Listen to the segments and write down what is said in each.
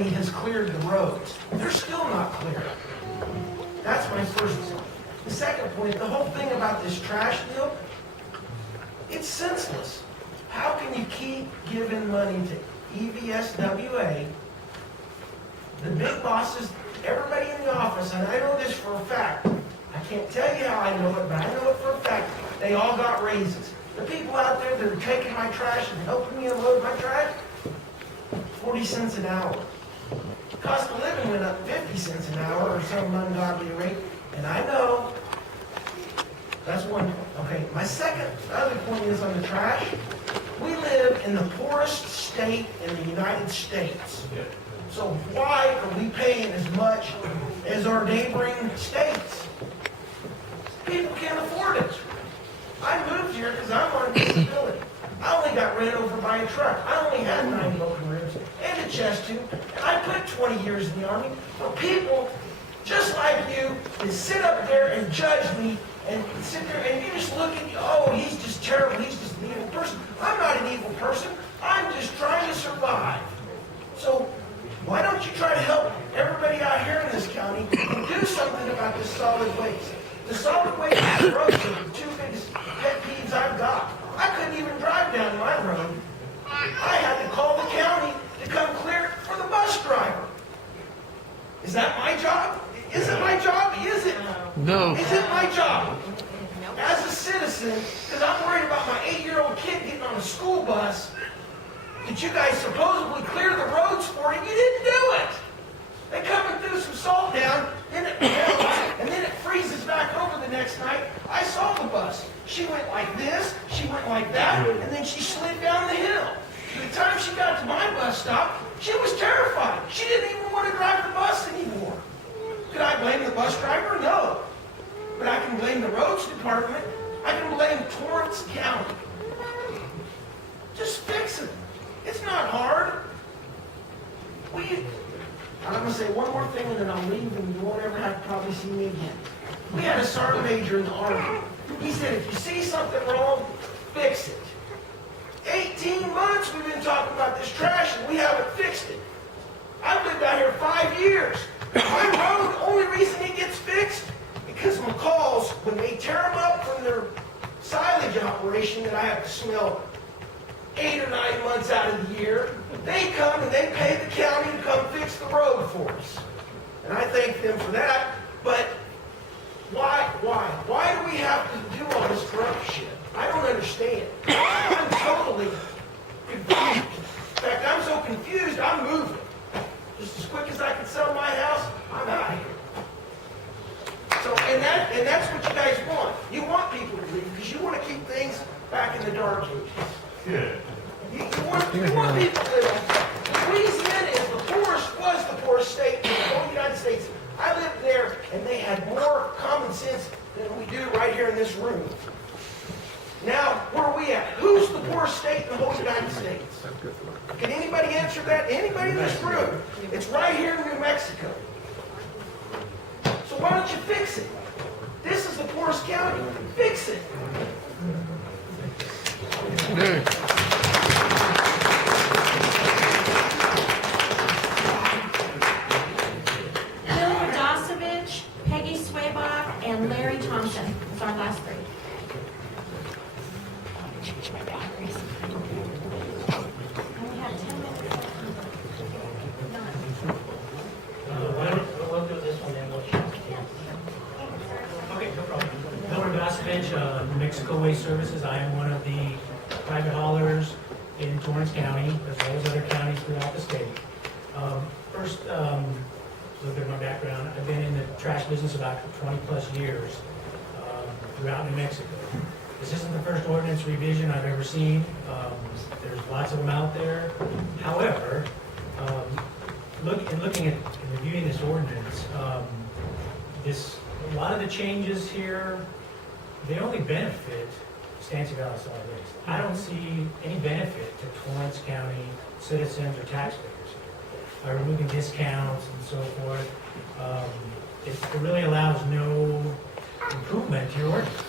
everybody has cleared the roads. They're still not clear. That's my first point. The second point, the whole thing about this trash deal, it's senseless. How can you keep giving money to EVSWA, the big bosses, everybody in the office, and I know this for a fact. I can't tell you how I know it, but I know it for a fact. They all got raises. The people out there that are taking my trash and helping me unload my trash, 40 cents an hour. Cost of living went up 50 cents an hour or some ungodly rate. And I know, that's one point. Okay, my other point is on the trash. We live in the poorest state in the United States. So why are we paying as much as our neighboring states? People can't afford it. I moved here because I'm on disability. I only got ran over by a truck. I only had 9 broken ribs and a chest tube. And I put 20 years in the Army for people just like you to sit up there and judge me and sit there and you just look at me, oh, he's just terrible. He's just an evil person. I'm not an evil person. I'm just trying to survive. So why don't you try to help everybody out here in this county and do something about this solid waste? The solid waste and corrosion are the two biggest pet peeves I've got. I couldn't even drive down my road. I had to call the county to come clear it for the bus driver. Is that my job? Is it my job? Is it? No. Is it my job? As a citizen, because I'm worried about my 8-year-old kid getting on a school bus that you guys supposedly clear the roads for, and you didn't do it. They come and threw some salt down, then it melts, and then it freezes back over the next night. I saw the bus. She went like this, she went like that, and then she slid down the hill. By the time she got to my bus stop, she was terrified. She didn't even want to drive the bus anymore. Could I blame the bus driver? No. But I can blame the roads department. I can blame Torrance County. Just fix it. It's not hard. I'm going to say one more thing and then I'll leave and you won't ever have to probably see me again. We had a sergeant major in the Army. He said, if you see something wrong, fix it. 18 months we've been talking about this trash and we haven't fixed it. I've lived out here 5 years. My road, the only reason it gets fixed, because McCall's, when they tear them up from their silage operation that I have to smell 8 or 9 months out of the year, they come and they pay the county to come fix the road for us. And I thank them for that, but why do we have to do all this corrupt shit? I don't understand. I'm totally confused. In fact, I'm so confused, I'm moving. Just as quick as I can sell my house, I'm out of here. So, and that's what you guys want. You want people to leave because you want to keep things back in the dark ages. Good. You want people to live. Louisiana was the poorest state in the whole United States. I lived there, and they had more common sense than we do right here in this room. Now, where are we at? Who's the poorest state in the whole United States? Can anybody answer that? Anybody in this room? It's right here in New Mexico. So why don't you fix it? This is the poorest county. Fix it. Bill Radosevich, Peggy Swayback, and Larry Thompson. It's our last three. Change my batteries. I only have 10 minutes. We'll do this one and we'll change it. Okay, no problem. Bill Radosevich, New Mexico Waste Services. I am one of the private haulers in Torrance County, as well as other counties throughout the state. First, a little bit of my background. I've been in the trash business about 20 plus years throughout New Mexico. This isn't the first ordinance revision I've ever seen. There's lots of them out there. However, looking at and reviewing this ordinance, a lot of the changes here, they only benefit Stancy Valley Solid Waste. I don't see any benefit to Torrance County citizens or taxpayers by removing discounts and so forth. It really allows no improvement to your ordinance.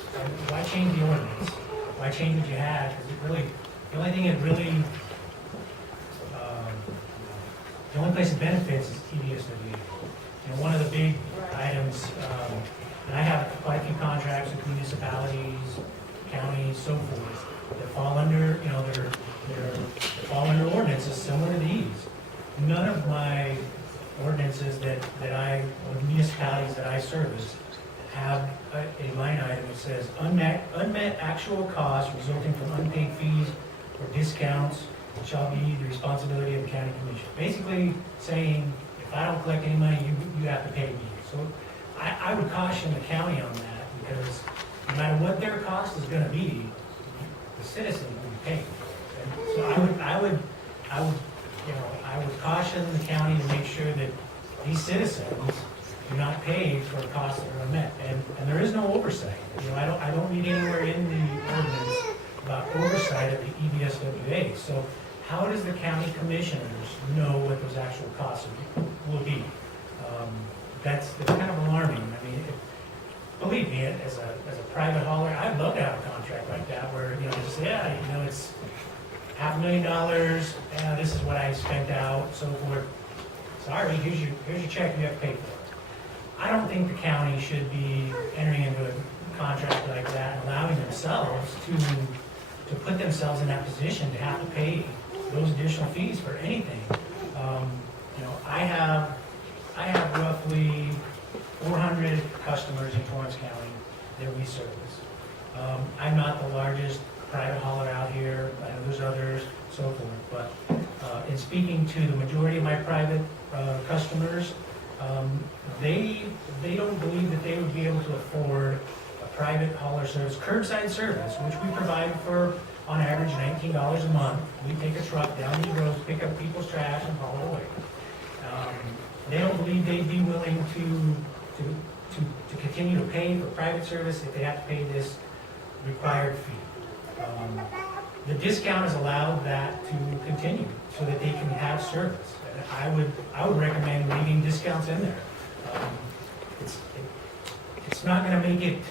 Why change the ordinance? Why change what you had? Because the only thing it really The only place it benefits is EVSWA. And one of the big items, and I have quite a few contracts with municipalities, counties, so forth, that fall under, that fall under ordinances similar to these. None of my ordinances or municipalities that I service have a line item that says unmet actual costs resulting from unpaid fees or discounts shall be the responsibility of the county commission. Basically saying, if I don't collect any money, you have to pay me. So I would caution the county on that, because no matter what their cost is gonna be, the citizen will be paid. And so I would caution the county to make sure that these citizens do not pay for costs that are unmet. And there is no oversight. I don't read anywhere in the ordinance about oversight of the EVSWA. So how does the county commissioners know what those actual costs will be? That's kind of alarming. I mean, believe me, as a private hauler, I'd love to have a contract like that where, just say, it's $500,000, this is what I spent out, so forth. Sorry, here's your check, you have to pay for it. I don't think the county should be entering into a contract like that and allowing themselves to put themselves in that position to have to pay those additional fees for anything. I have roughly 400 customers in Torrance County that we service. I'm not the largest private hauler out here. I know there's others, so forth. But in speaking to the majority of my private customers, they don't believe that they would be able to afford a private hauler service, curbside service, which we provide for, on average, $19 a month. We take a truck down these roads, pick up people's trash, and haul it away. They don't believe they'd be willing to continue to pay for private service if they have to pay this required fee. The discount has allowed that to continue so that they can have service. And I would recommend leaving discounts in there. It's not going to make it.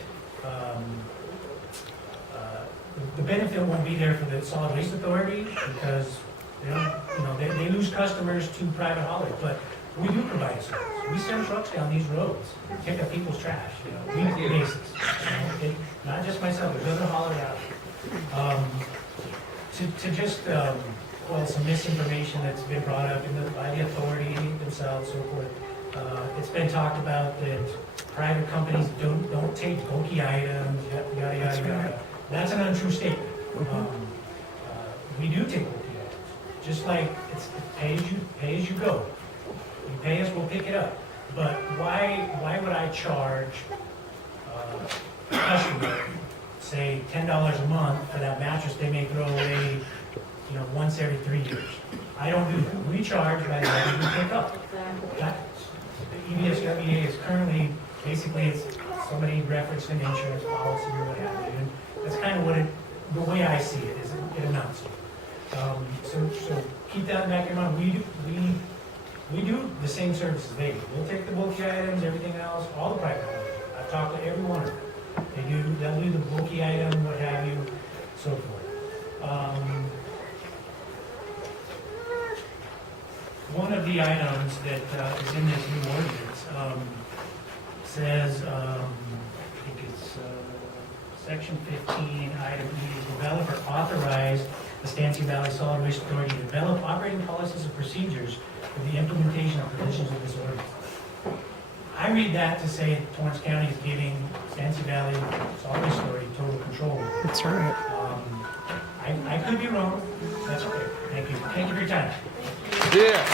The benefit won't be there for the solid waste authority because they lose customers to private haulers. But we do provide a service. We send trucks down these roads, pick up people's trash, weekly basis. Not just myself, there's other haulers out. To just some misinformation that's been brought up by the authority themselves, so forth. It's been talked about that private companies don't take bulky items, yada yada yada. That's an untrue statement. We do take bulky items, just like it's pay as you go. You pay us, we'll pick it up. But why would I charge a customer, say, $10 a month for that mattress they may throw away, once every 3 years? I don't do that. We charge by the item we pick up. The EVSWA is currently, basically, it's somebody referenced an insurance policy or what have you. And that's kind of the way I see it, is it amounts to. So keep that in the back of your mind. We do the same services they do. We'll take the bulky items, everything else, all the private ones. I've talked to every one of them. They'll do the bulky item, what have you, so forth. One of the items that is in this new ordinance says, I think it's section 15, item E, is developer authorized the Stancy Valley Solid Waste Authority to develop operating policies and procedures for the implementation of provisions of this ordinance. I read that to say that Torrance County is giving Stancy Valley Solid Waste Authority total control. That's right. I could be wrong. That's okay. Thank you. Thank you for your time. Yeah.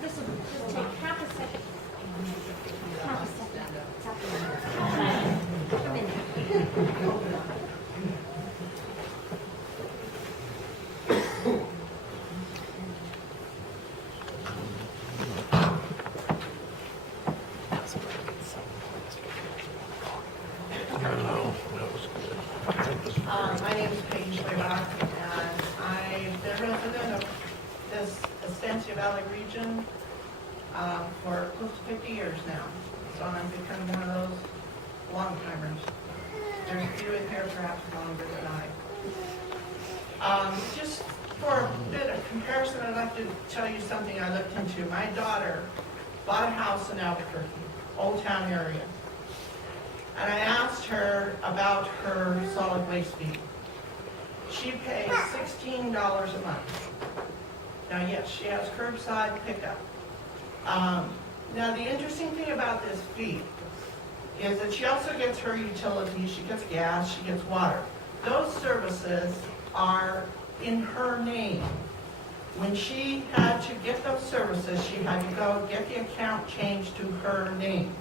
This will just take half a second. Half a second. Come in. My name is Peggy Schleybach. Genesee Valley region for close to 50 years now. So I'm becoming one of those long-timers. There's a few in here perhaps longer than I. Just for a bit of comparison, I'd like to tell you something I looked into. My daughter bought a house in Albuquerque, Old Town area. And I asked her about her solid waste fee. She pays $16 a month. Now, yes, she has curbside pickup. Now, the interesting thing about this fee is that she also gets her utilities, she gets gas, she gets water. Those services are in her name. When she had to get those services, she had to go get the account changed to her name.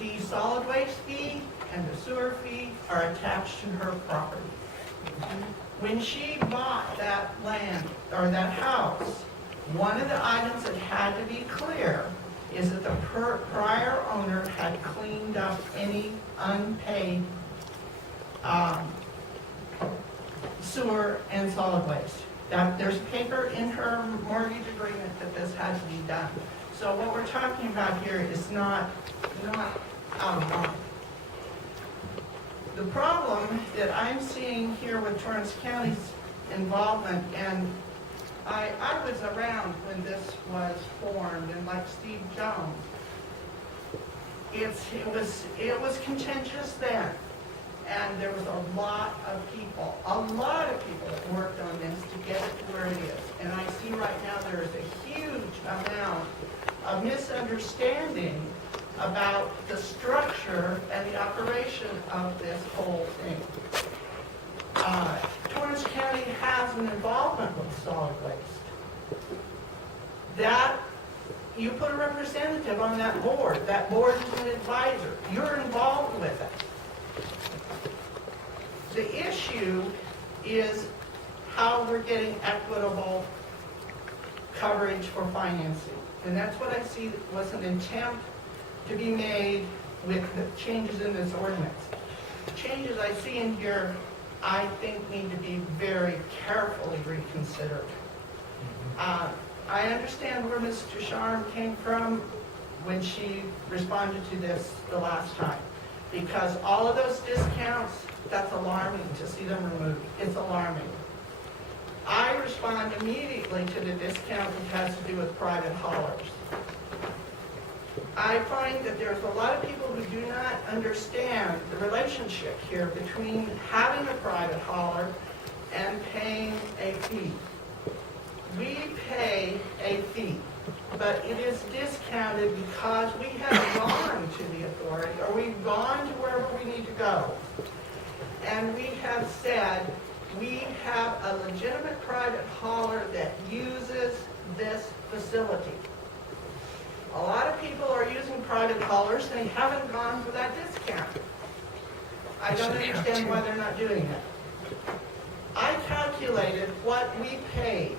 The solid waste fee and the sewer fee are attached to her property. When she bought that land or that house, one of the items that had to be clear is that the prior owner had cleaned up any unpaid sewer and solid waste. There's paper in her mortgage agreement that this has to be done. So what we're talking about here is not out of line. The problem that I'm seeing here with Torrance County's involvement, and I was around when this was formed, and like Steve Jones, it was contentious then, and there was a lot of people that worked on this to get it to where it is. And I see right now there is a huge amount of misunderstanding about the structure and the operation of this whole thing. Torrance County has an involvement with solid waste. That, you put a representative on that board is an advisor. You're involved with it. The issue is how we're getting equitable coverage for financing. And that's what I see was an attempt to be made with the changes in this ordinance. The changes I see in here, I think need to be very carefully reconsidered. I understand where Ms. Ducharme came from when she responded to this the last time. Because all of those discounts, that's alarming to see them removed. It's alarming. I respond immediately to the discount that has to do with private haulers. I find that there's a lot of people who do not understand the relationship here between having a private hauler and paying a fee. We pay a fee, but it is discounted because we have gone to the authority, or we've gone to wherever we need to go. And we have said, we have a legitimate private hauler that uses this facility. A lot of people are using private haulers and they haven't gone for that discount. I don't understand why they're not doing that. I calculated what we paid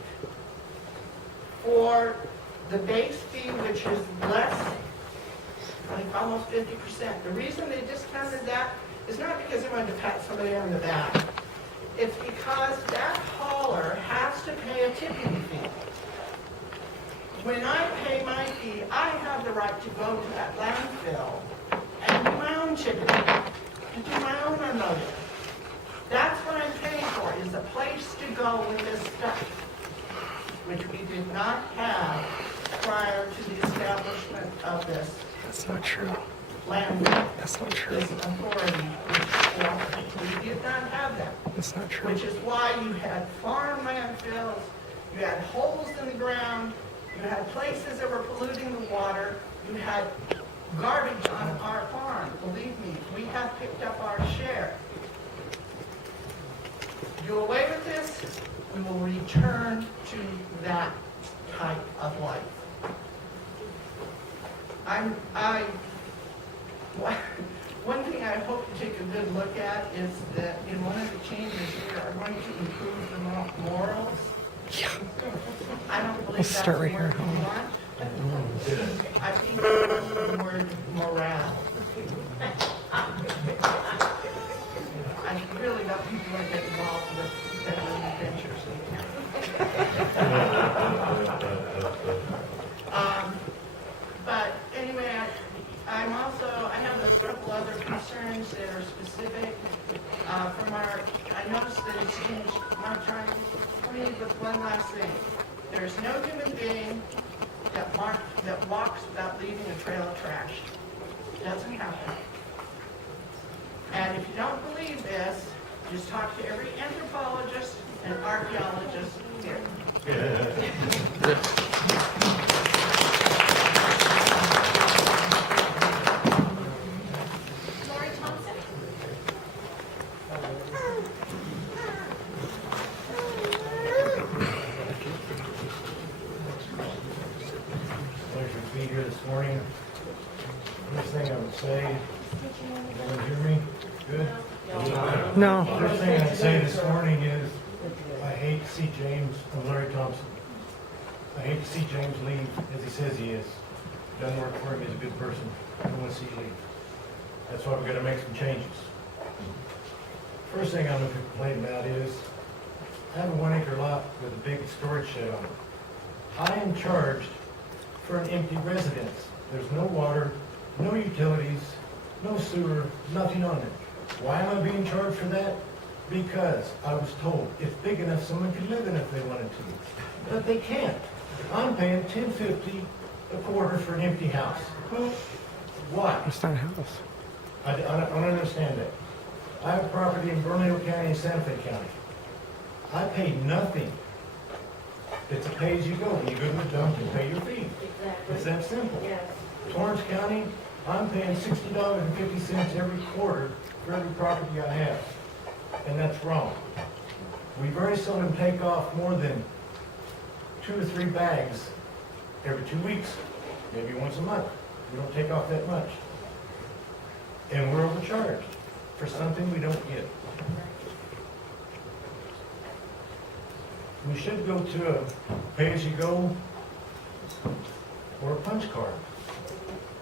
for the base fee, which is less, like almost 50%. The reason they discounted that is not because they wanted to pat somebody on the back. It's because that hauler has to pay a tipping fee. When I pay my fee, I have the right to go to that landfill and do my own tipping, to do my own unloading. That's what I'm paying for, is a place to go with this stuff, which we did not have prior to the establishment of this. That's not true. Landfill. That's not true. This authority, we did not have that. That's not true. Which is why you had farm landfills, you had holes in the ground, you had places that were polluting the water, you had garbage on our farm. Believe me, we have picked up our share. Do away with this, we will return to that type of life. One thing I hope to take a good look at is that in one of the changes we are going to improve the morals. Yeah. I don't believe Let's that's start the right word here. we want. I think it's the word morale. I really don't think you want to get involved with family adventures. change, I'm trying to leave with one last thing. There's no human being that walks without leaving a trail of trash. Doesn't happen. And if you don't believe this, just talk to every anthropologist and archaeologist here. Lori Thompson? Pleasure to be here this morning. First thing I would say, everyone hear me? Good? No. First thing I'd say this morning is, I hate to see James and Larry Thompson. I hate to see James leave as he says he is. Done work for him, he's a good person. I don't want to see him leave. That's why we've got to make some changes. First thing I'm going to complain about is, I have a 1 acre lot with a big storage shed on it. I am charged for an empty residence. There's no water, no utilities, no sewer, nothing on it. Why am I being charged for that? Because I was told it's big enough someone could live in if they wanted to. But they can't. I'm paying $10.50 a quarter for an empty house. Why? It's not a house. I don't understand that. I have property in Bernalillo County and Santa Fe County. I pay nothing. It's a pay-as-you-go. When you go to the dump, you pay your fee. Exactly. It's that simple. Yes. Torrance County, I'm paying $60.50 every quarter for every property I have. And that's wrong. We very seldom take off more than 2 or 3 bags every 2 weeks, maybe once a month. We don't take off that much. And we're overcharged for something we don't get. We should go to a pay-as-you-go or a punch card.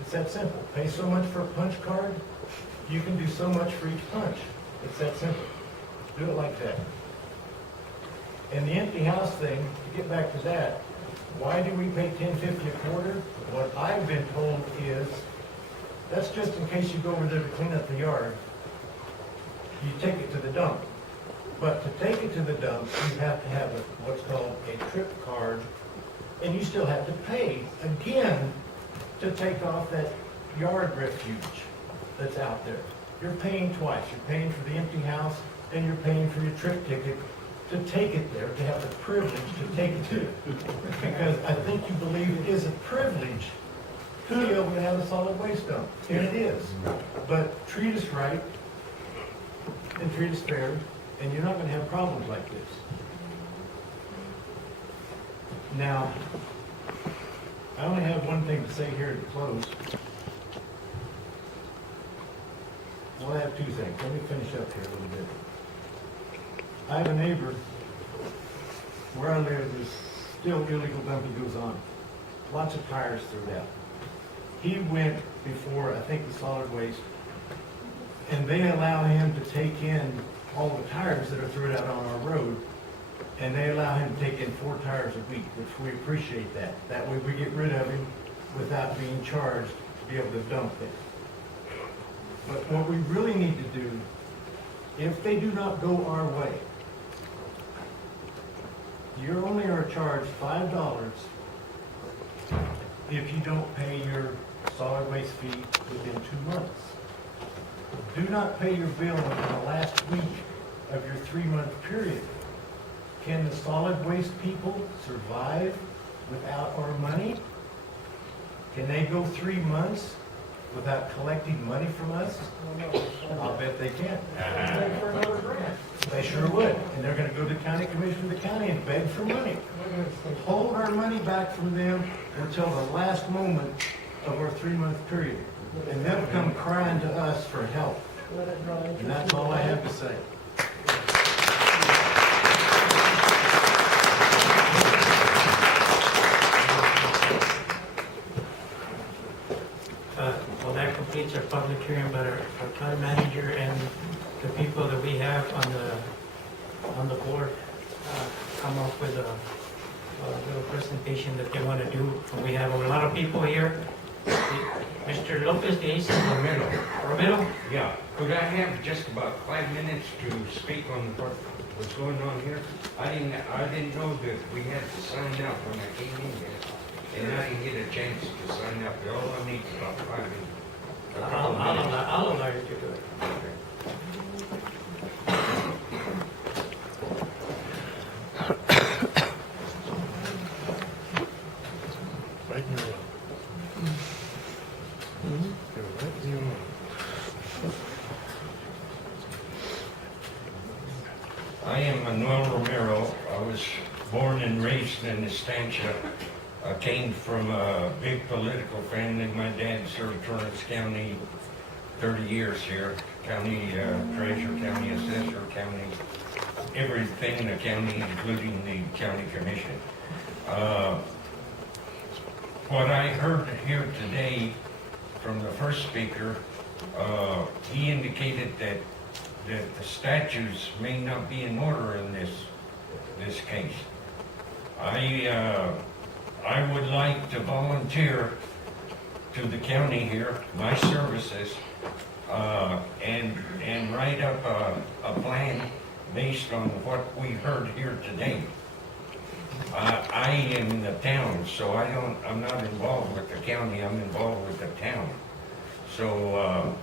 It's that simple. Pay so much for a punch card, you can do so much for each punch. It's that simple. Do it like that. And the empty house thing, to get back to that, why do we pay $10.50 a quarter? What I've been told is, that's just in case you go over there to clean up the yard. You take it to the dump. But to take it to the dump, you have to have what's called a trip card, and you still have to pay again to take off that yard refuge that's out there. You're paying twice. You're paying for the empty house, and you're paying for your trip ticket to take it there, to have the privilege to take it to it. Because I think you believe it is a privilege to be able to have a solid waste dump, and it is. But treat us right, and treat us fair, and you're not going to have problems like this. Now, I only have one thing to say here to close. Well, I have 2 things. Let me finish up here a little bit. I have a neighbor where I live, there's still illegal dumping goes on. Lots of tires thrown out. He went before, I think, the solid waste, and they allow him to take in all the tires that are thrown out on our road, and they allow him to take in 4 tires a week, which we appreciate that. That way we get rid of him without being charged to be able to dump it. But what we really need to do, if they do not go our way, you only are charged $5 if you don't pay your solid waste fee within 2 months. Do not pay your bill within the last week of your 3-month period. Can the solid waste people survive without our money? Can they go 3 months without collecting money from us? I'll bet they can. For another grant. They sure would. And they're going to go to the county commissioner of the county and beg for money. Hold our money back from them until the last moment of our 3-month period. And they'll come crying to us for help. And that's all I have to say. Well, that completes our public hearing, but our town manager and the people that we have on the board come up with a little presentation that they want to do. We have a lot of people here, Mr. Lopez de Asa Romero. Romero? Yeah, could I have just about 5 minutes to speak on what's going on here? I didn't know that we had to sign up when I came in here, and I didn't get a chance to sign up. All I need is about 5 minutes. A couple minutes. I'll allow you to do it. Right in your You're right in your I am Manuel Romero. I was born and raised in Estancia. I came from a big political family. My dad served Torrance County 30 years here. County treasurer, county assessor, county, everything in the county, including the county commission. What I heard here today from the first speaker, he indicated that the statutes may not be in order in this case. I would like to volunteer to the county here, my services, and write up a plan based on what we heard here today. I am in the town, so I'm not involved with the county, I'm involved with the town. So,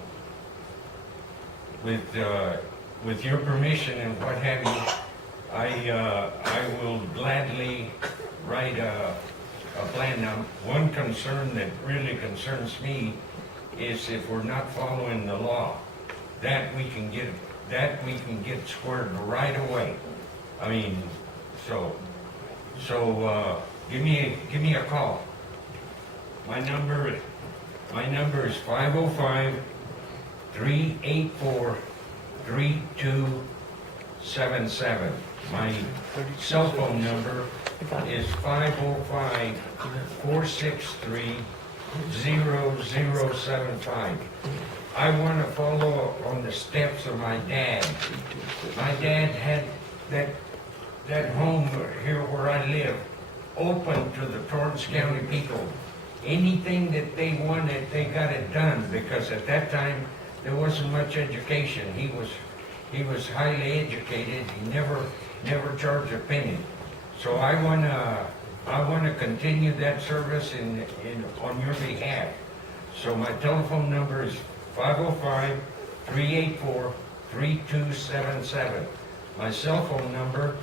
with your permission and what have you, I will gladly write a plan. Now, one concern that really concerns me is if we're not following the law, that we can get squared right away. I mean, so give me a call. My number is 505-384-3277. My cell phone number is 505-463-0075. I want to follow on the steps of my dad. My dad had that home here where I live open to the Torrance County people. Anything that they wanted, they got it done, because at that time there wasn't much education. He was highly educated. He never charged a penny. So I wanna continue that service on your behalf. So my telephone number is 505-384-3277. My cell phone number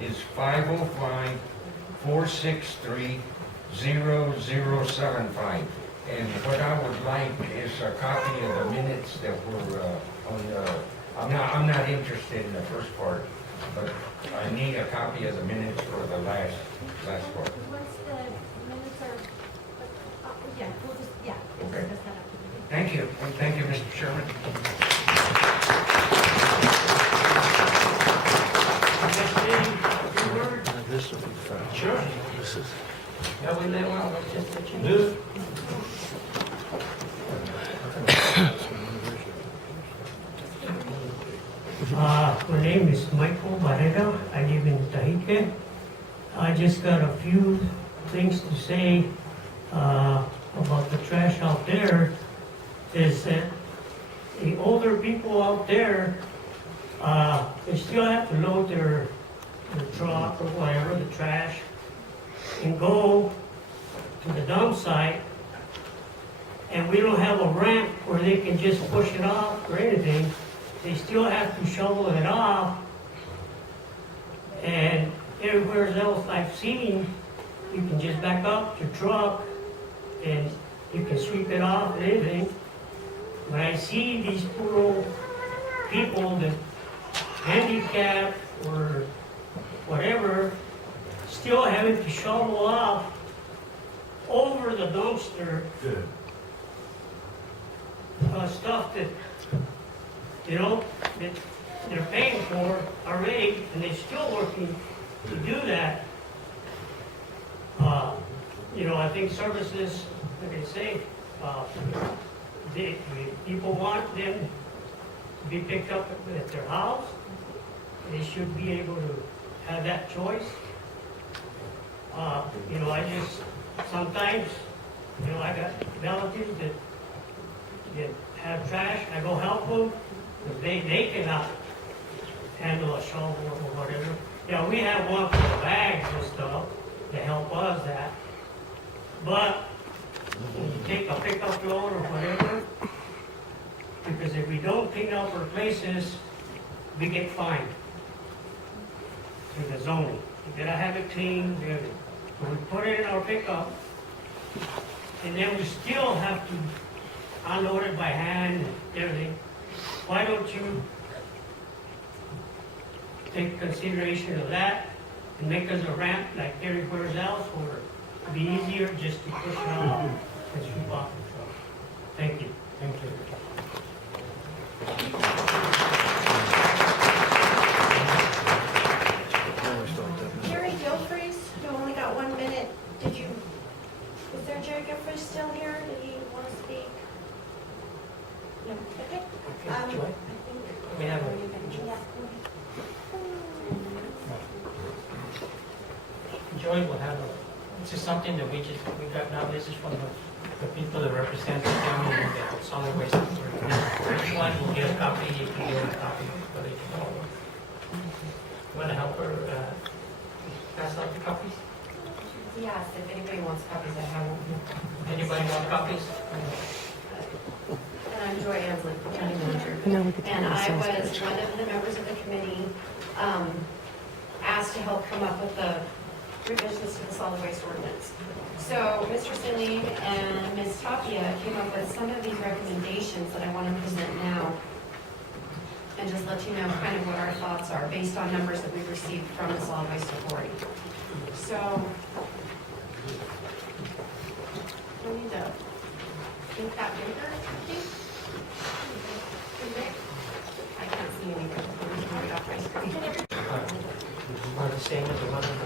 is 505-463-0075. And what I would like is a copy of the minutes that were on the, I'm not interested in the first part, but I need a copy of the minutes for the last part. Once the minutes are, yeah, we'll just, yeah. we'll Okay. discuss that after. Thank you. Well, thank you, Mr. Chairman. This will be fast. Sure. This is. Yeah, we let out, just let you know. My name is Michael Barrera. I live in Tahike. I just got a few things to say about the trash out there. Is that the older people out there, they still have to load their truck or whatever, the trash, and go to the dump site, and we don't have a ramp where they can just push it off or anything. They still have to shovel it off, and everywhere else I've seen, you can just back up your truck and you can sweep it off and anything. But I see these poor old people that handicapped or whatever, still having to shovel off over the dumpster stuff that, you know, that they're paying for already, and they're still working to do that. You know, I think services, like I say, people want them to be picked up at their house. They should be able to have that choice. You know, I just, sometimes You know, I got relatives that have trash, I go help them, but they cannot handle a shovel or whatever. Yeah, we have one for the bags and stuff to help us that. But when you take a pickup load or whatever, because if we don't clean up our places, we get fined through the zoning. You gotta have it clean, when we put it in our pickup, and then we still have to unload it by hand and everything. Why don't you take consideration of that and make us a ramp like everywhere else, or it'd be easier just to push it out and sweep off the truck? Thank you. Thank you. Jerry Gilfreys, you only got 1 minute. Is there Jerry Gilfreys still here? Did he want to speak? No, okay. Joy? We have a- Yeah. Joy will have this is something that we got now, this is from the people that represent the county and the solid waste. Each one will get a copy, you can get a copy, but you can all. Want to help her, pass out the copies? Yes, if anybody wants copies, I have them. Anybody want copies? And I'm Joy Ansley, county manager. And I was one of the members of the committee asked to help come up with the revisions to the solid waste ordinance. So Mr. Seelig and Ms. Tapia came up with some of these recommendations that I want to present now, and just let you know kind of what our thoughts are based on numbers that we received from the Solid Waste Authority. So we need to make that bigger, I think. Too big? I can't see anything. I'm just right off my screen. Are the same as the one on the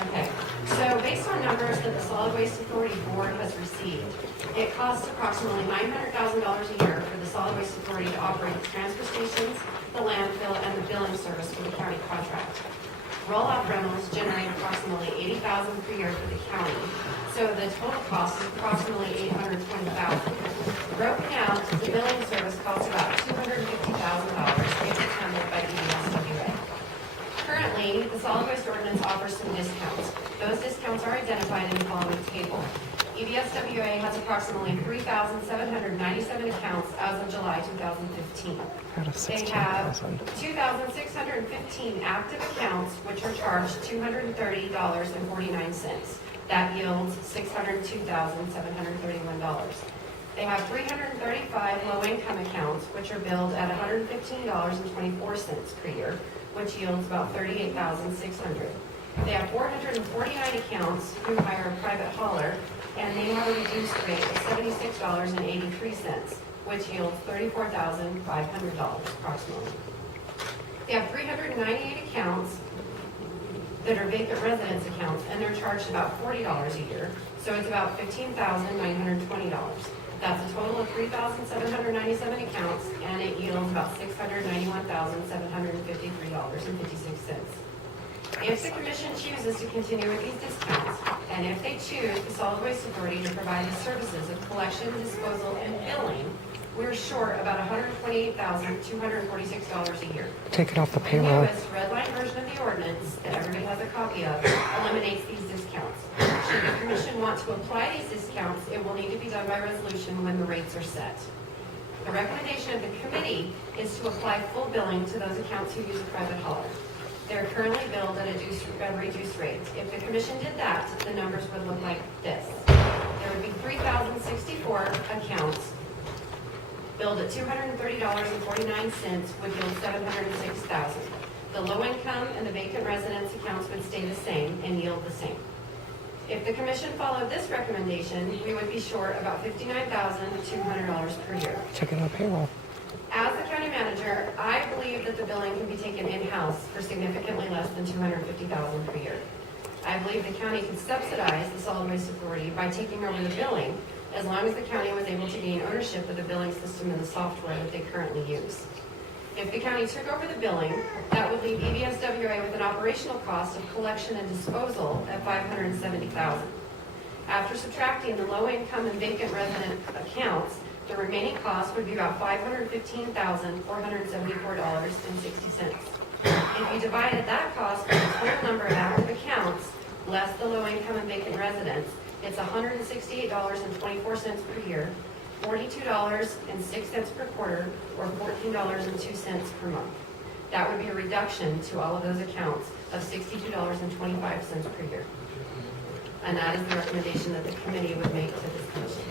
Okay, so based on numbers that the Solid Waste Authority Board has received, it costs approximately $900,000 a year for the Solid Waste Authority to operate the transfer stations, the landfill, and the billing service for the county contract. Roll-off rentals generate approximately $80,000 per year for the county, so the total cost is approximately $820,000. Broken out, the billing service costs about $250,000 if it's handled by EVSWA. Currently, the solid waste ordinance offers some discounts. Those discounts are identified in the following table. EVSWA has approximately 3,797 accounts as of July 2015. They have 2,615 active accounts, which are charged $230.49. That yields $602,731. They have 335 low-income accounts, which are billed at $115.24 per year, which yields about $38,600. They have 449 accounts who hire a private hauler, and they have a reduced rate of $76.83, which yields $34,500 approximately. They have 398 accounts that are vacant residence accounts, and they're charged about $40 a year, so it's about $15,920. That's a total of 3,797 accounts, and it yields about $691,753.56. If the commission chooses to continue with these discounts, and if they choose the Solid Waste Authority to provide the services of collection, disposal, and billing, we're short about $128,246 a year. Take it off the The payroll. newest red line version of the ordinance that everybody has a copy of eliminates these discounts. Should the commission want to apply these discounts, it will need to be done by resolution when the rates are set. The recommendation of the committee is to apply full billing to those accounts who use a private hauler. They're currently billed at a reduced rate. If the commission did that, the numbers would look like this. There would be 3,064 accounts billed at $230.49, would yield $706,000. The low income and the vacant residence accounts would stay the same and yield the same. If the commission followed this recommendation, we would be short about $59,200 per year. Take it off payroll. As the county manager, I believe that the billing can be taken in-house for significantly less than $250,000 per year. I believe the county could subsidize the Solid Waste Authority by taking over the billing, as long as the county was able to gain ownership of the billing system and the software that they currently use. If the county took over the billing, that would leave EVSWA with an operational cost of collection and disposal at $570,000. After subtracting the low income and vacant resident accounts, the remaining cost would be about $515,474.60. If you divided that cost by the total number of active accounts, less the low income and vacant residents, it's $168.24 per year, $42.06 per quarter, or $14.02 per month. That would be a reduction to all of those accounts of $62.25 per year. And that is the recommendation that the committee would make to this commission.